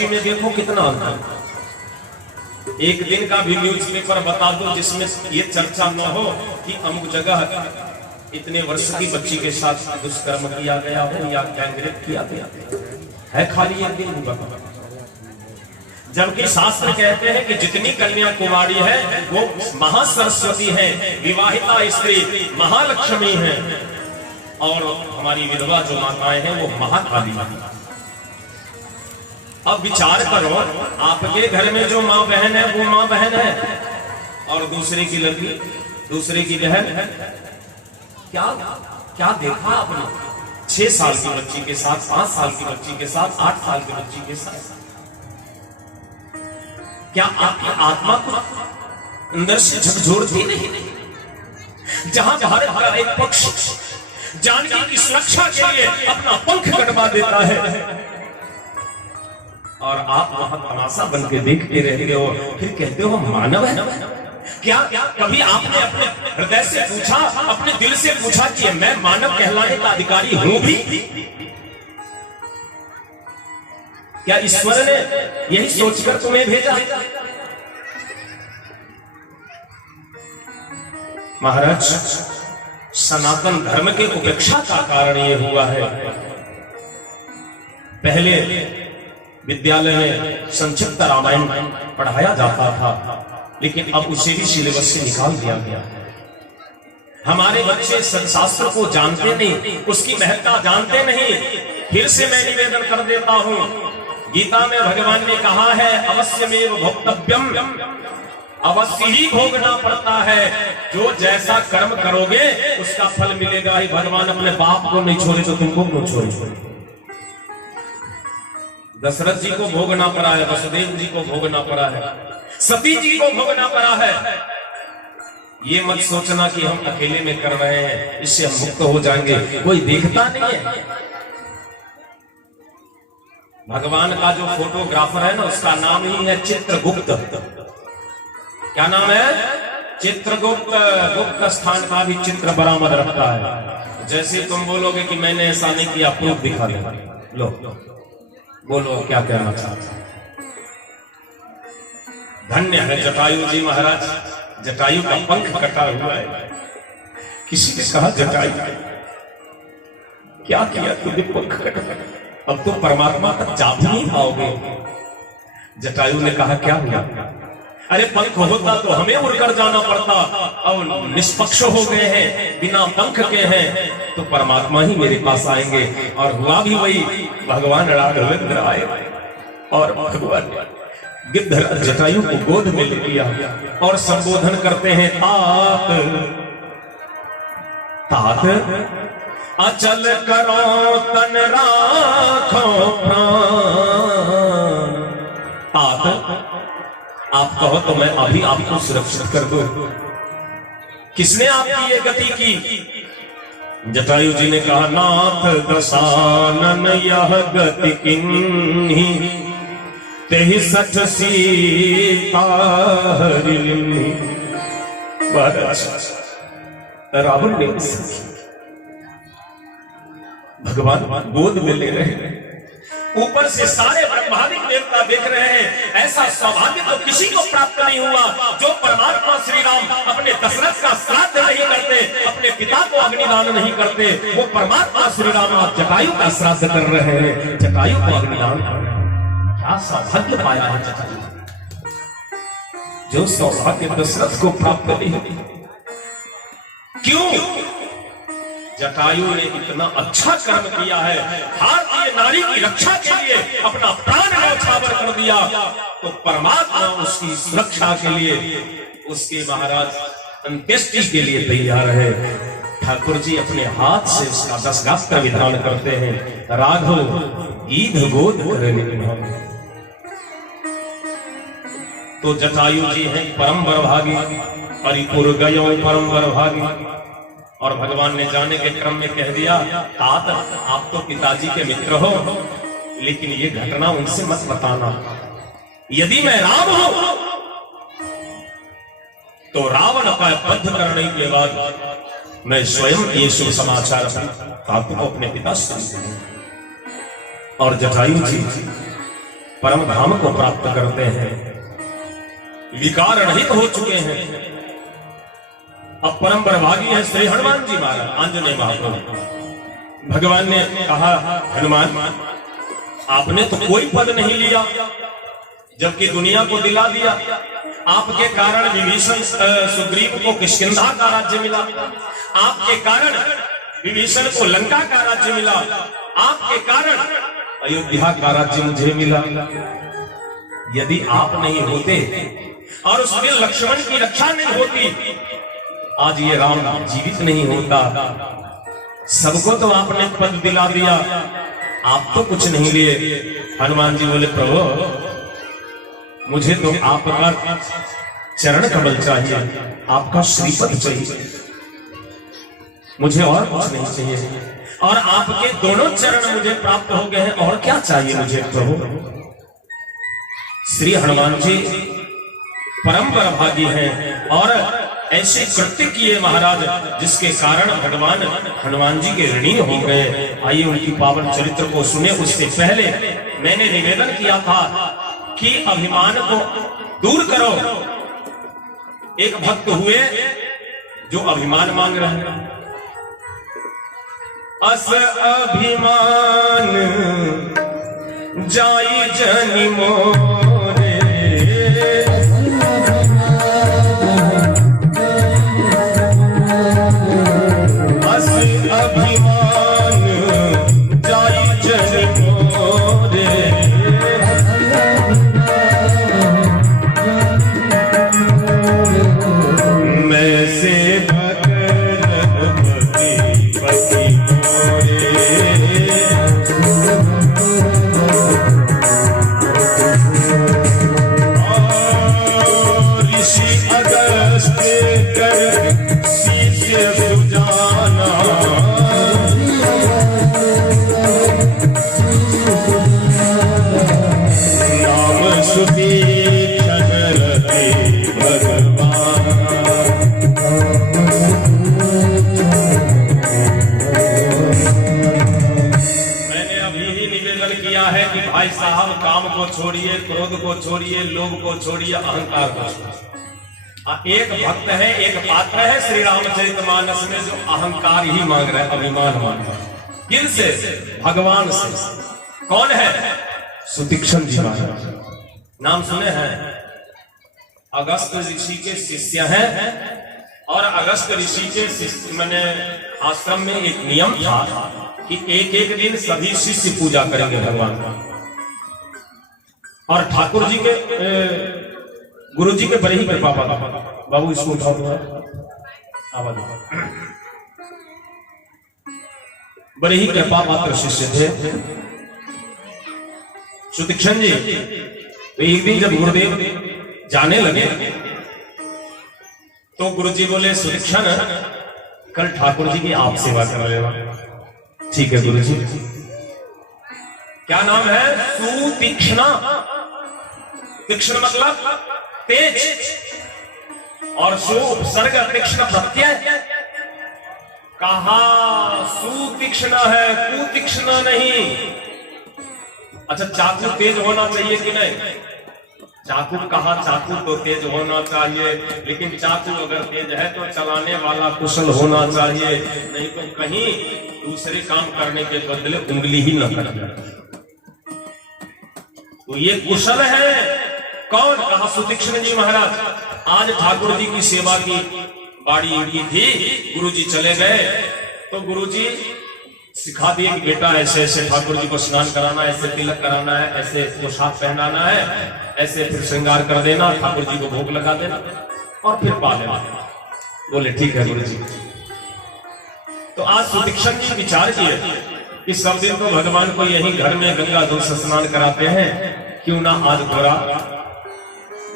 पक्षी में देखो कितना अंतर। एक दिन का भी न्यूज़पेपर बता दो जिसमें ये चर्चा न हो कि अमुक जगह इतने वर्ष की बच्ची के साथ दुष्कर्म किया गया हो या गैंगरेप किया गया है, खाली एक दिन बता। जबकि शास्त्र कहते हैं कि जितनी कन्या कुमारी है वो महासरस्वती है, विवाहिता स्त्री महालक्ष्मी है, और हमारी विधवा जो माताएं हैं वो महाकाली है। अब विचार करो, आपके घर में जो माँ बहन है वो माँ बहन है, और दूसरे की लड़की, दूसरे की बहन है। क्या क्या देखा आपने? 6 साल की बच्ची के साथ, 5 साल की बच्ची के साथ, 8 साल की बच्ची के साथ। क्या आपकी आत्मा को अंदर से झकझोरती नहीं? जहां भारत का एक पक्ष जानकी की सुरक्षा के लिए अपना पंख कटवा देता है और आप वहां तमाशा बन के देखते रहते हो, फिर कहते हो मानव है। क्या कभी आपने अपने हृदय से पूछा, अपने दिल से पूछा कि मैं मानव कहलाने का अधिकारी हूं भी? क्या ईश्वर ने यही सोचकर तुम्हें भेजा? महाराज, सनातन धर्म के उपेक्षा का कारण यह हुआ है। पहले विद्यालय में संक्षिप्त रामायण पढ़ाया जाता था, लेकिन अब उसे भी सिलेबस से निकाल दिया गया। हमारे बच्चे शास्त्र को जानते नहीं, उसकी महत्ता जानते नहीं। फिर से मैं निवेदन कर देता हूं, गीता में भगवान ने कहा है अवश्यमेव भोक्तव्यम, अवश्य ही भोगना पड़ता है। जो जैसा कर्म करोगे उसका फल मिलेगा ही। भगवान अपने बाप को नहीं छोड़े तो तुमको क्यों छोड़े? दशरथ जी को भोगना पड़ा है, वसुदेव जी को भोगना पड़ा है, सती जी को भोगना पड़ा है। ये मत सोचना कि हम अकेले में कर रहे हैं, इससे हम मुक्त हो जाएंगे। कोई देखता नहीं है। भगवान का जो फोटोग्राफर है ना, उसका नाम ही है चित्रगुप्त। क्या नाम है? चित्रगुप्त। गुप्त स्थान का भी चित्र बरामद रखता है। जैसे तुम बोलोगे कि मैंने ऐसा नहीं किया, प्रूफ दिखा दे। लो बोलो क्या कहना चाहते? धन्य है जटायु जी महाराज, जटायु का पंख कटा हुआ है। किसी ने कहा जटायु क्या किया तुमने पंख कटा? अब तो परमात्मा तक जा भी नहीं पाओगे। जटायु ने कहा क्या हुआ? अरे पंख होता तो हमें उड़कर जाना पड़ता, और निष्पक्ष हो गए हैं, बिना पंख के हैं, तो परमात्मा ही मेरे पास आएंगे। और हुआ भी वही। भगवान राघवेंद्र आए और भगवान गिद्धराज जटायु को गोद में ले लिया और संबोधन करते हैं तात तात, अचल करो तन राखो प्राण। तात आप कहो तो मैं अभी आपको सुरक्षित कर दूं। किसने आपकी ये गति की? जटायु जी ने कहा नाथ दशानन यह गति किन्ही, तेहि सठ सीता हरिलिन्ही। रावण ने भगवान गोद में ले रहे हैं, ऊपर से सारे ब्रह्मांडिक देवता देख रहे हैं। ऐसा सौभाग्य तो किसी को प्राप्त नहीं हुआ जो परमात्मा श्री राम अपने दशरथ का श्राद्ध नहीं करते, अपने पिता को अग्निदान नहीं करते। वो परमात्मा श्री राम जटायु का श्राद्ध कर रहे हैं, जटायु को अग्निदान कर रहे हैं। क्या सौभाग्य पाया है जटायु, जो सौभाग्य दशरथ को प्राप्त नहीं। क्यों? जटायु ने इतना अच्छा कर्म किया है, भारतीय नारी की रक्षा के लिए अपना प्राण न्यौछावर कर दिया, तो परमात्मा उसकी सुरक्षा के लिए, उसके महाराज अंत्येष्टि के लिए तैयार है। ठाकुर जी अपने हाथ से उसका 10 गास्त्र विधान करते हैं, राघव गीध गोद करने। तो जटायु जी हैं परम बरभागी, परिपुर गयो परम बरभागी। और भगवान ने जाने के क्रम में कह दिया तात आप तो पिताजी के मित्र हो, लेकिन ये घटना उनसे मत बताना। यदि मैं राम हूं तो रावण का वध करने के बाद मैं स्वयं ये शुभ समाचार आपको अपने पिता से। और जटायु जी परम धाम को प्राप्त करते हैं, विकार रहित हो चुके हैं। अब परम बड़भागी है श्री हनुमान जी महाराज, आंजनेय महाप्रभु। भगवान ने कहा, हनुमान आपने तो कोई पद नहीं लिया, जबकि दुनिया को दिला दिया। आपके कारण विभीषण सुग्रीव को किष्किंधा का राज्य मिला, आपके कारण विभीषण को लंका का राज्य मिला, आपके कारण अयोध्या का राज्य मुझे मिला। यदि आप नहीं होते और उसमें लक्ष्मण की रक्षा नहीं होती, आज ये राम जीवित नहीं होता। सबको तो आपने पद दिला दिया, आप तो कुछ नहीं लिए। हनुमान जी बोले, प्रभु मुझे तो आपका चरण कमल चाहिए, आपका श्रीपद चाहिए, मुझे और कुछ नहीं चाहिए। और आपके दोनों चरण मुझे प्राप्त हो गए हैं, और क्या चाहिए मुझे प्रभु। श्री हनुमान जी परम बड़भागी हैं और ऐसे कृत्य किए महाराज, जिसके कारण भगवान हनुमान जी के ऋणी हो गए। आइए उनकी पावन चरित्र को सुने। उससे पहले मैंने निवेदन किया था कि अभिमान को दूर करो। एक भक्त हुए जो अभिमान मांग रहे हैं। अस अभिमान जाई जनि मोरे, अस अभिमान जाई जनि मोरे, मैं से छोड़िए, क्रोध को छोड़िए, लोभ को छोड़िए, अहंकार को छोड़िए। एक भक्त है, एक पात्र है श्री रामचरितमानस में जो अहंकार ही मांग रहा है, अभिमान मांग रहा है। किनसे? भगवान से। कौन है? सुतीक्ष्ण जी महाराज, नाम सुने हैं? अगस्त ऋषि के शिष्य हैं। और अगस्त ऋषि के शिष्य मैंने आश्रम में एक नियम था कि एक एक दिन सभी शिष्य पूजा करेंगे भगवान का। और ठाकुर जी के गुरु जी के बड़े ही कृपा पाता। बाबू इसको उठाओ, आवाज। बड़े ही कृपा पात्र शिष्य थे सुतीक्ष्ण जी। तो एक दिन जब गुरुदेव जाने लगे तो गुरु जी बोले, सुतीक्ष्ण कल ठाकुर जी की आप सेवा कर लेना। ठीक है गुरु जी। क्या नाम है? सुतीक्ष्ण। तीक्ष्ण मतलब तेज, और सु उपसर्ग तीक्ष्ण प्रत्यय। कहा सुतीक्ष्ण है, कुतीक्ष्ण नहीं। अच्छा, चाकू तेज होना चाहिए कि नहीं? चाकू कहा, चाकू तो तेज होना चाहिए, लेकिन चाकू अगर तेज है तो चलाने वाला कुशल होना चाहिए, नहीं तो कहीं दूसरे काम करने के बदले उंगली ही न करना। तो ये कुशल है। कौन? कहा सुतीक्ष्ण जी महाराज। आज ठाकुर जी की सेवा की बाड़ी उड़ी थी, गुरु जी चले गए तो गुरु जी सिखा दिए कि बेटा ऐसे ऐसे ठाकुर जी को स्नान कराना, ऐसे तिलक कराना है, ऐसे पोशाक पहनाना है, ऐसे फिर श्रृंगार कर देना, ठाकुर जी को भोग लगा देना और फिर पा लेना। बोले ठीक है गुरु जी। तो आज सुतीक्ष्ण जी विचार किए कि सब दिन तो भगवान को यही घर में गंगा जल से स्नान कराते हैं, क्यों ना आज थोड़ा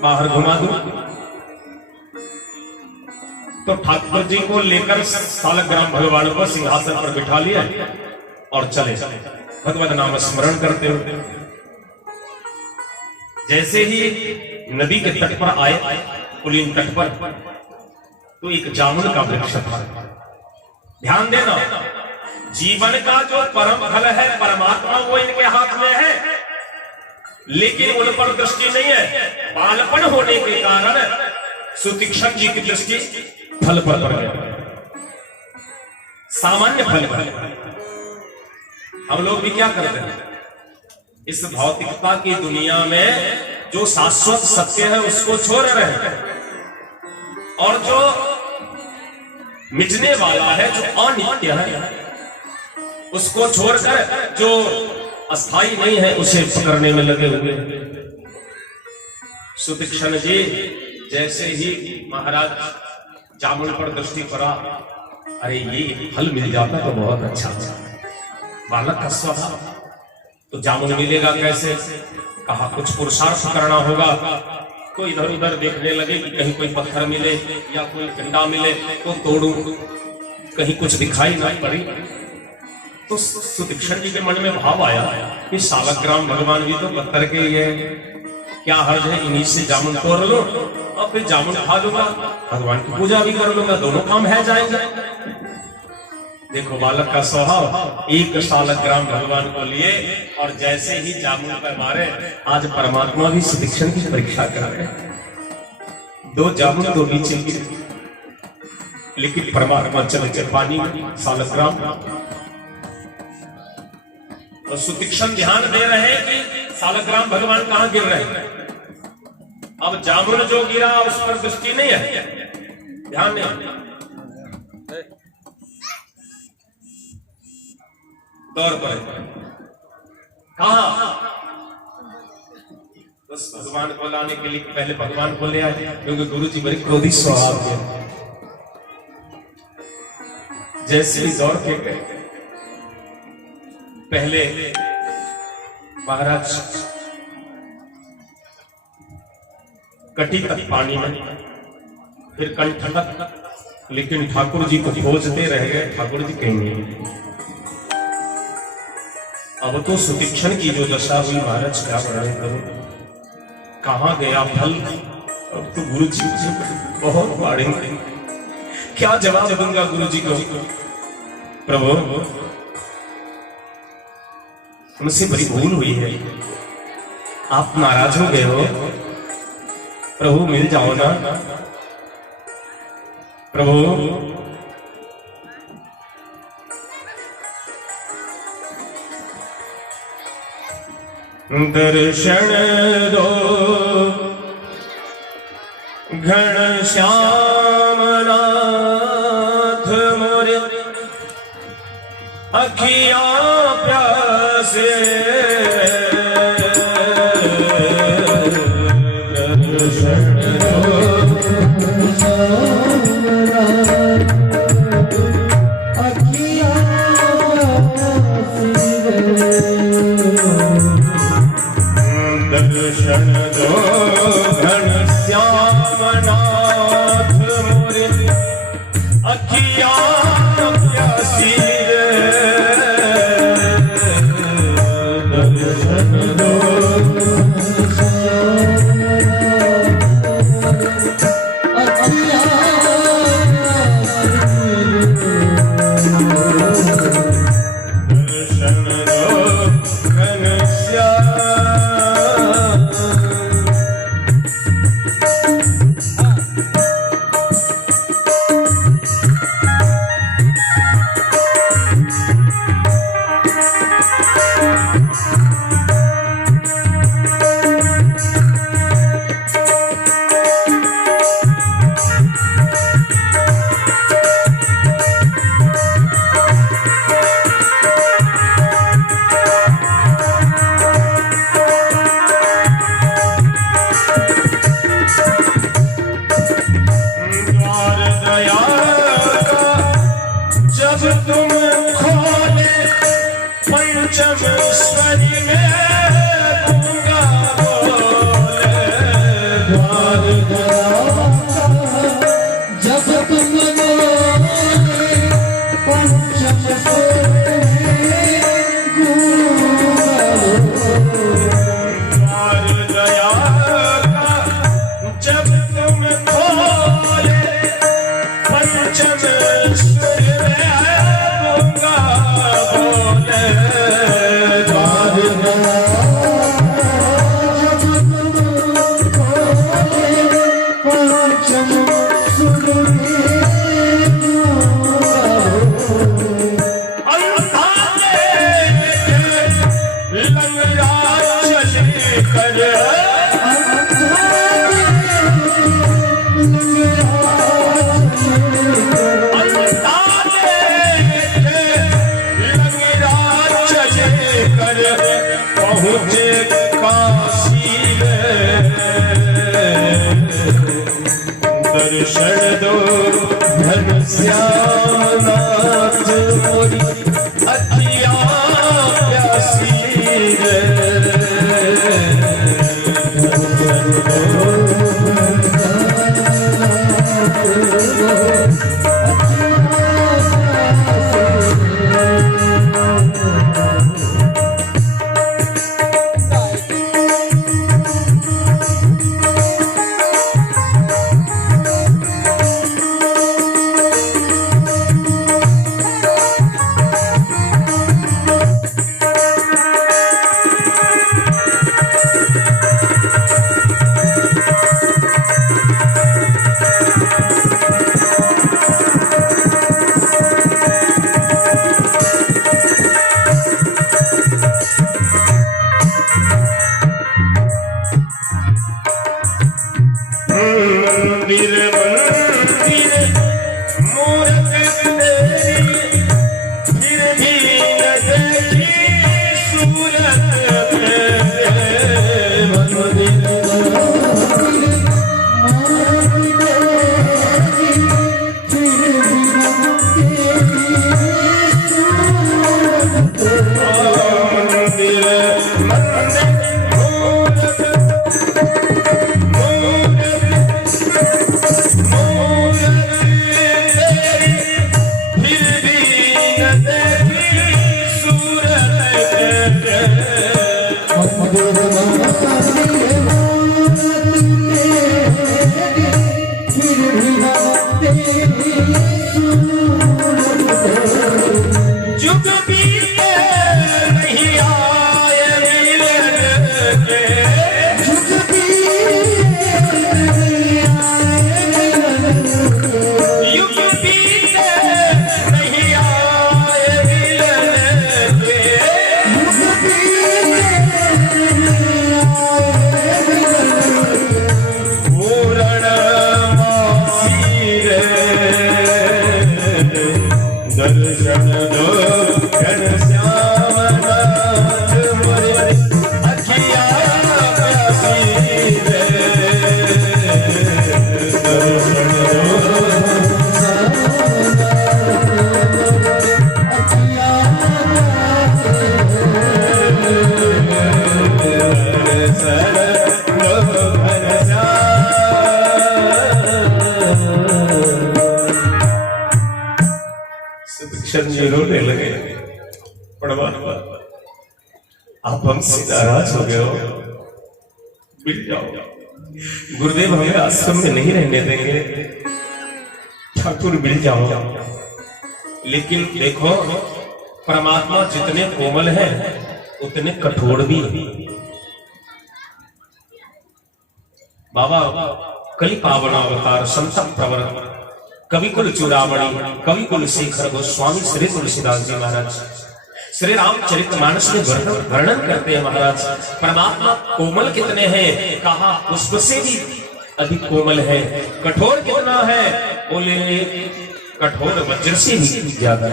बाहर घुमा दूं। तो ठाकुर जी को लेकर सालग्राम भगवान को सिंहासन पर बिठा लिया और चले भगवत नाम स्मरण करते हुए। जैसे ही नदी के तट पर आए, पुलिन तट पर, तो एक जामुन का वृक्ष था। ध्यान देना, जीवन का जो परम फल है परमात्मा, वो इनके हाथ में है। लेकिन उन पर दृष्टि नहीं है। बालपन होने के कारण सुतीक्षण जी की दृष्टि फल पर पड़ गई, सामान्य फल पर। हम लोग भी क्या करते हैं, इस भौतिकता की दुनिया में जो शाश्वत सत्य है उसको छोड़ रहे हैं, और जो मिटने वाला है, जो अनित्य है, उसको छोड़कर जो अस्थाई नहीं है उसे पकड़ने में लगे हुए। सुतीक्षण जी जैसे ही महाराज जामुन पर दृष्टि पड़ा, अरे ये फल मिल जाता तो बहुत अच्छा था। बालक का स्वभाव, तो जामुन मिलेगा कैसे, कहा कुछ पुरुषार्थ करना होगा। तो इधर उधर देखने लगे कि कहीं कोई पत्थर मिले या कोई डंडा मिले तो तोड़ू, कहीं कुछ दिखाई ना पड़ी। तो सुतीक्षण जी के मन में भाव आया कि सालग्राम भगवान भी तो पत्थर के ही है, क्या हर्ज है इन्हीं से जामुन तोड़ लो और फिर जामुन खा लूंगा, भगवान की पूजा भी कर लूंगा, दोनों काम है जाएंगे। देखो बालक का स्वभाव, एक सालग्राम भगवान को लिए और जैसे ही जामुन पर मारे। आज परमात्मा भी सुतीक्षण की परीक्षा कर रहे हैं। 2 जामुन 2 नीचे, लेकिन परमात्मा चले गए पानी में, सालग्राम। और सुतीक्षण ध्यान दे रहे हैं कि सालग्राम भगवान कहां गिर रहे हैं। अब जामुन जो गिरा उस पर दृष्टि नहीं है, ध्यान नहीं। दौड़ पर कहा, बस भगवान को लाने के लिए पहले भगवान को ले आए, क्योंकि गुरु जी बड़े क्रोधी स्वभाव के। जैसे ही दौड़ के गए, पहले महाराज कटी तक पानी में, फिर कंठ तक, लेकिन ठाकुर जी को खोजते रह गए, ठाकुर जी कहीं नहीं। अब तो सुतीक्षण की जो दशा हुई महाराज, क्या वर्णन करूं, कहां गया फल। अब तो गुरु जी बहुत बाड़ेंगे, क्या जवाब दूंगा गुरु जी को। प्रभु मुझसे बड़ी भूल हुई है, आप नाराज हो गए हो, प्रभु मिल जाओ ना प्रभु। दर्शन दो घन श्याम नाथ मोरे, अखियां प्यासे दर्शन दो घन श्याम नाथ मोरे, अखियां प्यासी दर्शन दो कर पहुँचे काशी दर्शन दो घनश्याम नाथ मोरी अखियाँ प्यासी रोने लगे। पड़वान आप हमसे नाराज हो गए हो, मिल जाओ। गुरुदेव हमें आश्रम में नहीं रहने देंगे, ठाकुर मिल जाओ। लेकिन देखो, परमात्मा जितने कोमल है उतने कठोर भी। बाबा कली पावन अवतार संत प्रवर कवि कुल चूड़ामणि कवि कुल शेखर गोस्वामी श्री तुलसीदास जी महाराज श्री रामचरितमानस में वर्णन करते हैं महाराज। परमात्मा कोमल कितने हैं, कहा पुष्प से भी अधिक कोमल है। कठोर कितना है, बोले कठोर वज्र से भी ज्यादा।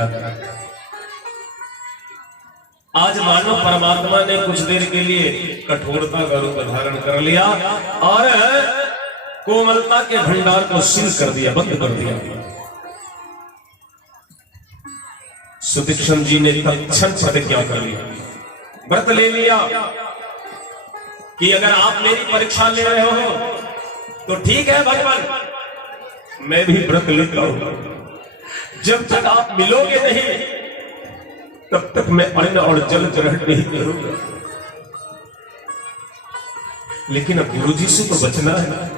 आज मानो परमात्मा ने कुछ देर के लिए कठोरता का रूप धारण कर लिया और कोमलता के भंडार को सील कर दिया, बंद कर दिया। सुदीक्षण जी ने तत्क्षण प्रतिज्ञा कर लिया, व्रत ले लिया कि अगर आप मेरी परीक्षा ले रहे हो तो ठीक है भगवान, मैं भी व्रत लेता हूं। जब तक आप मिलोगे नहीं तब तक मैं अन्न और जल ग्रहण नहीं करूंगा। लेकिन अब गुरु जी से तो बचना है,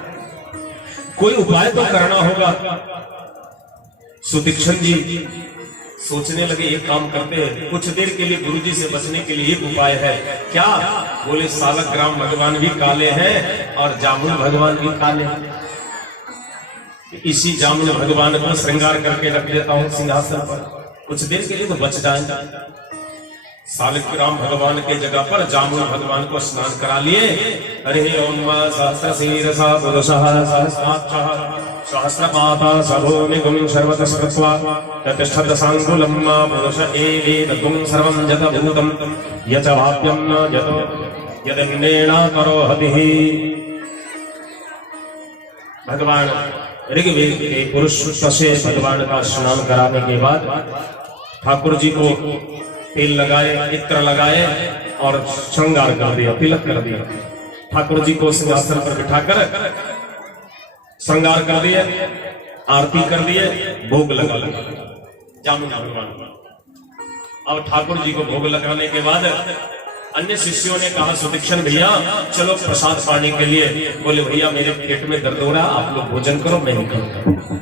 कोई उपाय तो करना होगा। सुदीक्षण जी सोचने लगे, एक काम करते हैं, कुछ देर के लिए गुरु जी से बचने के लिए एक उपाय है। क्या? बोले सालग्राम भगवान भी काले हैं और जामुन भगवान भी काले हैं। इसी जामुन भगवान को श्रृंगार करके रख देता हूं सिंहासन पर, कुछ देर के लिए तो बच जाएगा। सालिग्राम भगवान के जगह पर जामुन भगवान को स्नान करा लिए। हरे ओम सहस्रशीर्षः पुरुषः सहस्राक्षः सहस्रपाता सभूमिगुं सर्वतस्कृत्वा ततिष्ठत् सांगुलं पुरुष एवेदगुं सर्वं जतभूतं यच वाप्यं न जतो यदन्नेना करोहतिः। भगवान ऋग्वेद के पुरुष से भगवान का स्नान कराने के बाद ठाकुर जी को तेल लगाए, इत्र लगाए और श्रृंगार कर दिया, तिलक कर दिया। ठाकुर जी को सिंहासन पर बिठाकर श्रृंगार कर दिए, आरती कर दिए, भोग लगा जामुन भगवान। अब ठाकुर जी को भोग लगाने के बाद अन्य शिष्यों ने कहा सुदीक्षण भैया चलो प्रसाद पाने के लिए। बोले भैया मेरे पेट में दर्द हो रहा, आप लोग भोजन करो, मैं नहीं करूंगा।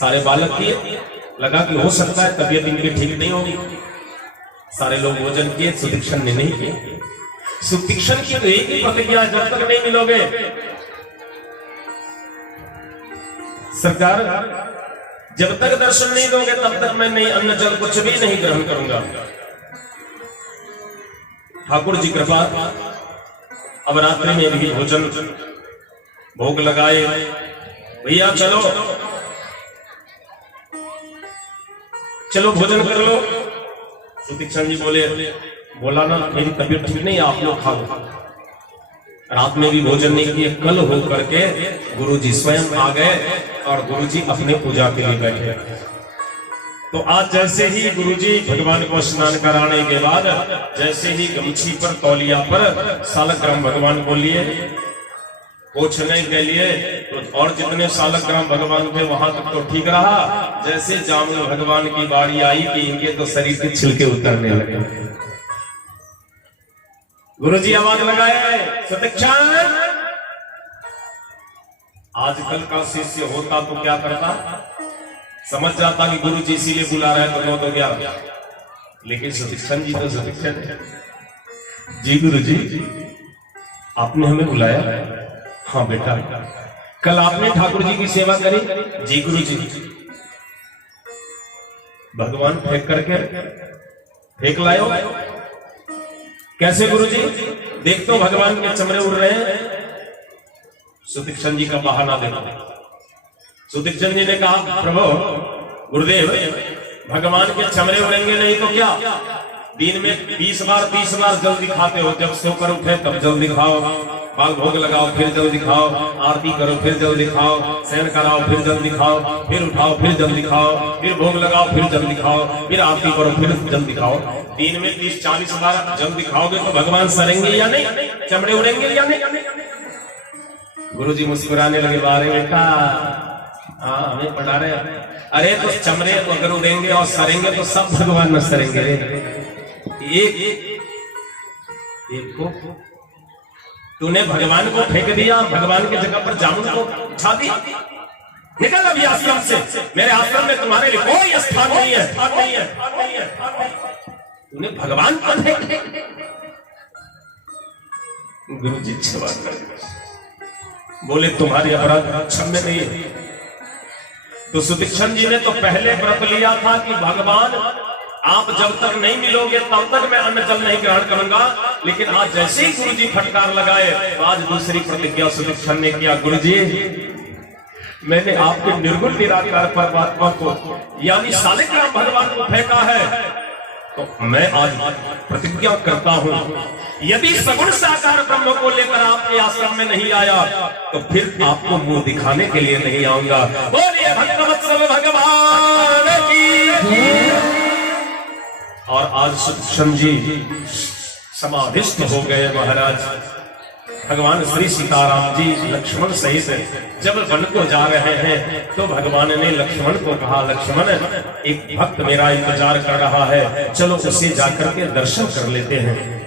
सारे बालक किए, लगा कि हो सकता है तबीयत इनकी ठीक नहीं होगी। सारे लोग भोजन किए, सुदीक्षण ने नहीं किए। सुदीक्षण की तो एक ही प्रतिज्ञा, जब तक नहीं मिलोगे सरकार, जब तक दर्शन नहीं दोगे तब तक मैं नहीं अन्न जल कुछ भी नहीं ग्रहण करूंगा। ठाकुर जी कृपा, अब रात्रि में भी भोजन भोग लगाए। भैया चलो चलो भोजन कर लो। सुदीक्षण जी बोला ना मेरी तबीयत ठीक नहीं, आप लोग खाओ। रात में भी भोजन नहीं किए। कल हो करके गुरु जी स्वयं आ गए और गुरु जी अपने पूजा के लिए बैठे। तो आज जैसे ही गुरु जी भगवान को स्नान कराने के बाद जैसे ही गमछी पर तौलिया पर सालग्राम भगवान को लिए पोछने के लिए, तो और जितने सालग्राम भगवान थे वहां तक तो ठीक रहा। जैसे जामुन भगवान की बारी आई कि इनके तो शरीर के छिलके उतरने लगे। गुरु जी आवाज लगाए सुदीक्षण। आजकल का शिष्य होता तो क्या करता, समझ जाता कि गुरु जी इसीलिए बुला रहे तो नो तो क्या। लेकिन सुदीक्षण जी तो सुदीक्षण है। जी गुरु जी आपने हमें बुलाया? हाँ बेटा, कल आपने ठाकुर जी की सेवा करी? जी गुरु जी। भगवान फेंक करके फेंक लायो? कैसे गुरु जी? देख तो भगवान के चमड़े उड़ रहे हैं। सुदीक्षण जी का बहाना देना। सुदीक्षण जी ने कहा प्रभु गुरुदेव भगवान के चमड़े उड़ेंगे नहीं तो क्या, दिन में 20 बार 30 बार जल्दी खाते हो, जब सोकर उठे तब जल्दी खाओ, बाल भोग लगाओ फिर जल्दी खाओ, आरती करो फिर जल्दी खाओ, शयन कराओ फिर जल्दी खाओ, फिर उठाओ फिर जल्दी खाओ, फिर भोग लगाओ फिर जल्दी खाओ, फिर आरती करो फिर जल्दी खाओ। दिन में 30-40 बार जल्दी खाओगे तो भगवान सरेंगे या नहीं, चमड़े उड़ेंगे या नहीं? गुरु जी मुस्कुराने लगे, बारे बेटा हाँ हमें पढ़ा रहे। अरे तो चमड़े अगर उड़ेंगे और सरेंगे तो सब भगवान न सरेंगे। एक को तूने भगवान को फेंक दिया, भगवान की जगह पर जामुन को उठा दिया। निकल अभी आश्रम से, मेरे आश्रम में तुम्हारे लिए कोई स्थान नहीं है। तूने भगवान को फेंक दिया। गुरु जी क्षमा करें, बोले तुम्हारी अपराध क्षम्य नहीं है। तो सुदीक्षण जी ने तो पहले व्रत लिया था कि भगवान आप जब तक नहीं मिलोगे तब तक मैं अन्न जल नहीं ग्रहण करूंगा। लेकिन आज जैसे ही गुरु जी फटकार लगाए, आज दूसरी प्रतिज्ञा सुदीक्षण ने किया, गुरु जी मैंने आपके निर्गुण निराकार परमात्मा को यानी सालिग्राम भगवान को फेंका है, तो मैं आज प्रतिज्ञा करता हूं यदि सगुण साकार ब्रह्म को लेकर आपके आश्रम में नहीं आया तो फिर आपको मुंह दिखाने के लिए नहीं आऊंगा। बोलिए भक्तवत्सल भगवान की। और आज सुदीक्षण जी समाधिस्थ हो गए। महाराज भगवान श्री सीताराम जी लक्ष्मण सहित जब वन को जा रहे हैं तो भगवान ने लक्ष्मण को कहा, लक्ष्मण एक भक्त मेरा इंतजार कर रहा है, चलो उसे जाकर के दर्शन कर लेते हैं।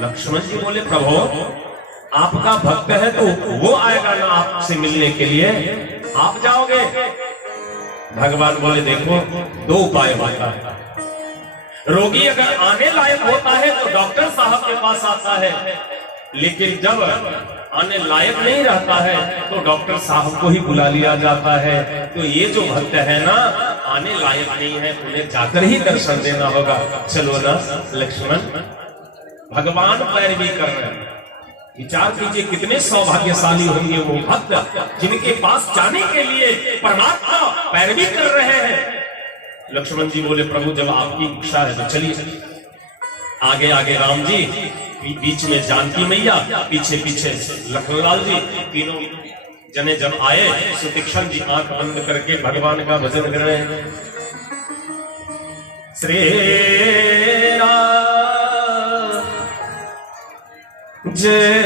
लक्ष्मण जी बोले, प्रभु आपका भक्त है तो वो आएगा ना आपसे मिलने के लिए, आप जाओगे? भगवान बोले, देखो दो उपाय होता है। रोगी अगर आने लायक होता है तो डॉक्टर साहब के पास आता है, लेकिन जब आने लायक नहीं रहता है तो डॉक्टर साहब को ही बुला लिया जाता है। तो ये जो भक्त है ना, आने लायक नहीं है, उन्हें जाकर ही दर्शन देना होगा। चलो ना लक्ष्मण, भगवान पैरवी कर रहे हैं। विचार कीजिए कितने सौभाग्यशाली होंगे वो भक्त जिनके पास जाने के लिए परमात्मा पैरवी कर रहे हैं। लक्ष्मण जी बोले प्रभु जब आपकी इच्छा है तो चलिए। आगे आगे राम जी, बीच में जानकी मैया, पीछे पीछे लखनलाल जी, तीनों जने जब आए सुतीक्षण जी आंख बंद करके भगवान का भजन कर रहे हैं। श्री राम जय